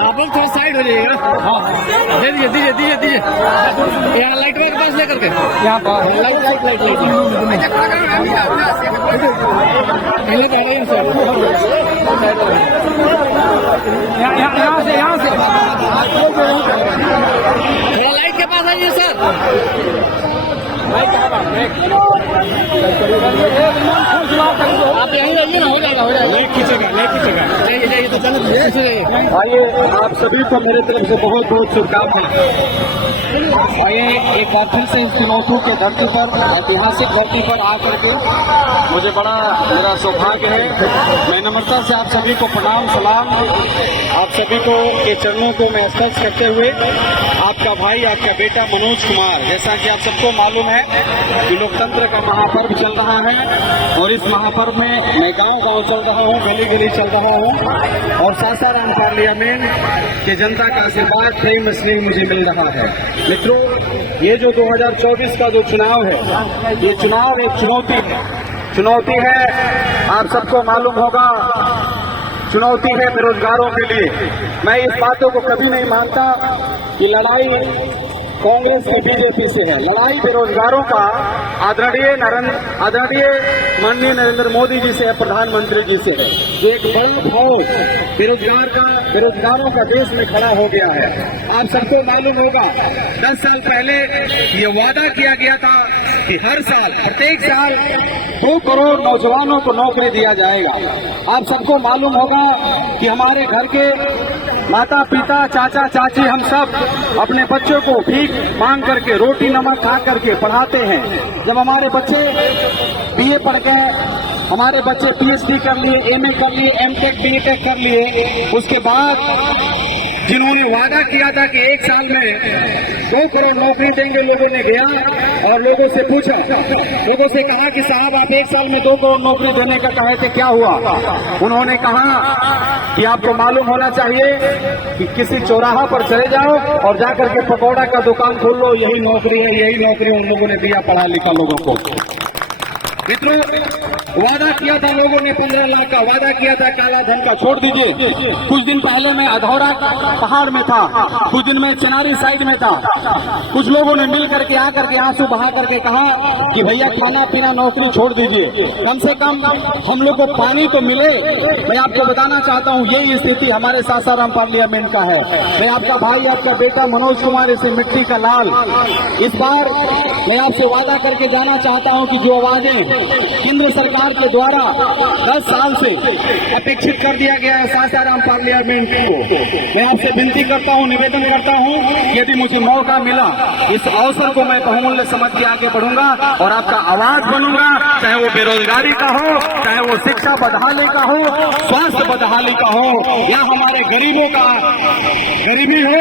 आप लोग थोड़ा साइड हो जाइएगा। हाँ दे दीजिए दीजिए दीजिए दीजिए यहाँ लाइट के पास लेकर के यहाँ लाइट लाइट लाइट लाइट पहले तो आ रही है सर यहाँ से थोड़ा लाइट के पास आइए सर। आप यहीं रहिए ना, हो जाएगा हो जाएगा। लेट खींचेगा जाइए तो चलो आइए, आप सभी को मेरे तरफ से बहुत बहुत शुभकामनाएं। आइए एक बार फिर से इस चुनौती के धरती पर, ऐतिहासिक धरती पर आकर के मुझे बड़ा मेरा सौभाग्य है। मैं नम्रता से आप सभी को प्रणाम सलाम, आप सभी को के चरणों को मैं स्पर्श करते हुए आपका भाई आपका बेटा मनोज कुमार, जैसा कि आप सबको मालूम है कि लोकतंत्र का महापर्व चल रहा है और इस महापर्व में मैं गांव-गांव चल रहा हूं, गली-गली चल रहा हूं और सासाराम पार्लियामेंट के जनता का आशीर्वाद प्रेम स्नेह मुझे मिल रहा है। मित्रों, ये जो 2024 का जो चुनाव है, ये चुनाव एक चुनौती है। आप सबको मालूम होगा, चुनौती है बेरोजगारों के लिए। मैं इस बातों को कभी नहीं मानता कि लड़ाई कांग्रेस की बीजेपी से है। लड़ाई बेरोजगारों का आदरणीय माननीय नरेंद्र मोदी जी से है, प्रधानमंत्री जी से है। जो एक बड़ा भाव बेरोजगारों का देश में खड़ा हो गया है। आप सबको मालूम होगा 10 साल पहले ये वादा किया गया था कि हर साल प्रत्येक साल 2 करोड़ नौजवानों को नौकरी दिया जाएगा। आप सबको मालूम होगा कि हमारे घर के माता पिता चाचा चाची हम सब अपने बच्चों को भीख मांग करके रोटी नमक खा करके पढ़ाते हैं। जब हमारे बच्चे बीए पढ़ गए, हमारे बच्चे पीएचडी कर लिए, एमए कर लिए, एमटेक बीटेक कर लिए, उसके बाद जिन्होंने वादा किया था कि 1 साल में 2 करोड़ नौकरी देंगे, लोगों ने गया और लोगों से पूछा, लोगों से कहा कि साहब आप 1 साल में 2 करोड़ नौकरी देने का कहे थे, क्या हुआ? उन्होंने कहा कि आपको मालूम होना चाहिए कि किसी चौराहा पर चले जाओ और जाकर के पकौड़ा का दुकान खोल लो, यही नौकरी है, यही नौकरी उन लोगों ने दिया पढ़ा लिखा लोगों को। मित्रों, वादा किया था लोगों ने 15 लाख का, वादा किया था काला धन का, छोड़ दीजिए। कुछ दिन पहले मैं अधौरा पहाड़ में था, कुछ दिन में चनारी साइड में था। कुछ लोगों ने मिल करके आकर के आंसू बहा करके कहा कि भैया खाना पीना नौकरी छोड़ दीजिए, कम से कम हम लोग को पानी तो मिले। मैं आपको बताना चाहता हूँ यही स्थिति हमारे सासाराम पार्लियामेंट का है। मैं आपका भाई आपका बेटा मनोज कुमार, इसे मिट्टी का लाल, इस बार मैं आपसे वादा करके जाना चाहता हूँ कि जो आवाजें केंद्र सरकार के द्वारा 10 साल से अपेक्षित कर दिया गया है सासाराम पार्लियामेंट को, मैं आपसे विनती करता हूं, निवेदन करता हूं, यदि मुझे मौका मिला इस अवसर को मैं बहुमूल्य समझ के आगे बढ़ूंगा और आपका आवाज बनूंगा, चाहे वो बेरोजगारी का हो, चाहे वो शिक्षा बदहाली का हो, स्वास्थ्य बदहाली का हो, या हमारे गरीबों का गरीबी हो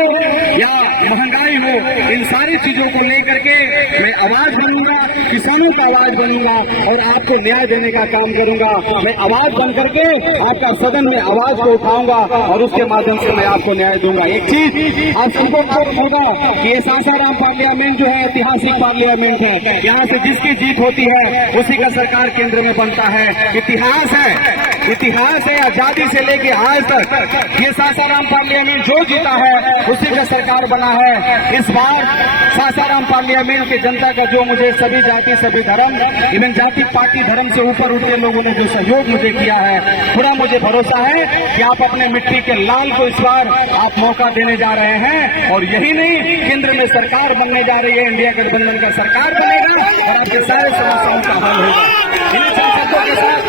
या महंगाई हो, इन सारी चीजों को लेकर के मैं आवाज बनूंगा, किसानों का आवाज बनूंगा और आपको न्याय देने का काम करूंगा। मैं आवाज बन करके आपका सदन में आवाज को उठाऊंगा और उसके माध्यम से मैं आपको न्याय दूंगा। एक चीज आप सबको मालूम होगा कि ये सासाराम पार्लियामेंट जो है ऐतिहासिक पार्लियामेंट है। यहाँ से जिसकी जीत होती है उसी का सरकार केंद्र में बनता है। इतिहास है आजादी से लेके आज तक ये सासाराम पार्लियामेंट जो जीता है उसी का सरकार बना है। इस बार सासाराम पार्लियामेंट की जनता का जो मुझे सभी जाति सभी धर्म, इवन जाति पार्टी धर्म से ऊपर उठे लोगों ने जो सहयोग मुझे किया है, पूरा मुझे भरोसा है कि आप अपने मिट्टी के लाल को इस बार आप मौका देने जा रहे हैं। और यही नहीं, केंद्र में सरकार बनने जा रही है, इंडिया गठबंधन का सरकार बनेगा और आपके सारे समस्याओं का हल होगा। इन्हीं शब्दों के साथ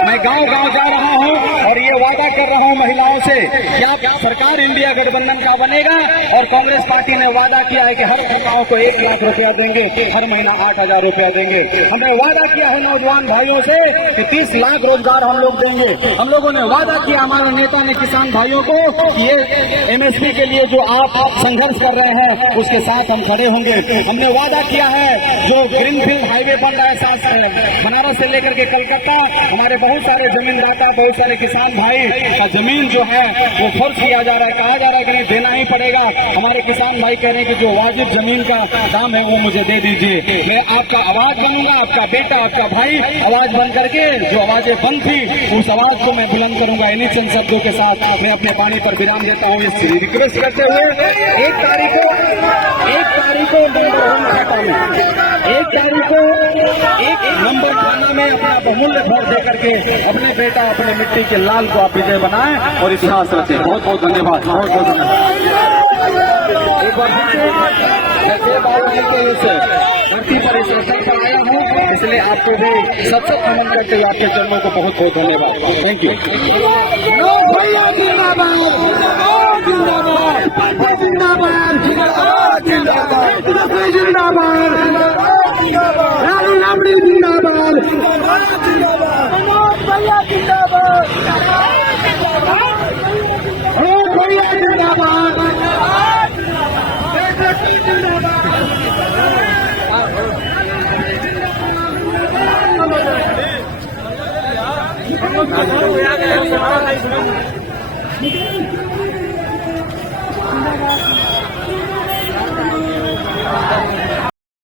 मैं गांव-गांव जा रहा हूं और ये वादा कर रहा हूं महिलाओं से कि आप सरकार इंडिया गठबंधन का बनेगा। और कांग्रेस पार्टी ने वादा किया है कि हर महिलाओं को 1 लाख रुपया देंगे, हर महीना 8,000 रुपया देंगे। हमने वादा किया है नौजवान भाइयों से कि 30 लाख रोजगार हम लोग देंगे। हम लोगों ने वादा किया, हमारे नेता ने किसान भाइयों को कि ये एमएसपी के लिए जो आप संघर्ष कर रहे हैं उसके साथ हम खड़े होंगे। हमने वादा किया है जो ग्रीनफील्ड हाईवे बन रहा है बनारस से लेकर के कलकत्ता, हमारे बहुत सारे जमीनदाता बहुत सारे किसान किसान भाई का जमीन जो है वो फर्ज किया जा रहा है, कहा जा रहा है कि नहीं देना ही पड़ेगा। हमारे किसान भाई कह रहे हैं कि जो वाजिब जमीन का दाम है वो मुझे दे दीजिए। मैं आपका आवाज बनूंगा, आपका बेटा, आपका भाई आवाज बन करके जो आवाजें बंद थी उस आवाज को मैं बुलंद करूंगा। इन्हीं चंद शब्दों के साथ मैं अपने पानी पर विराम देता हूँ। इस रिक्वेस्ट करते हुए 1 तारीख को नंबर 1 खाता हूँ, 1 तारीख को 1 नंबर थाना में अपना बहुमूल्य वोट दे करके अपने बेटा, अपने मिट्टी के लाल को आप विजय बनाएं और इतिहास रचें। बहुत बहुत धन्यवाद, बहुत बहुत धन्यवाद। एक बार फिर से बाबूजी के लिए से धरती पर इस अवसर पर आया हूँ, इसलिए आपको भी सबसे नमन करते हुए आपके चरणों को बहुत बहुत धन्यवाद। Thank you.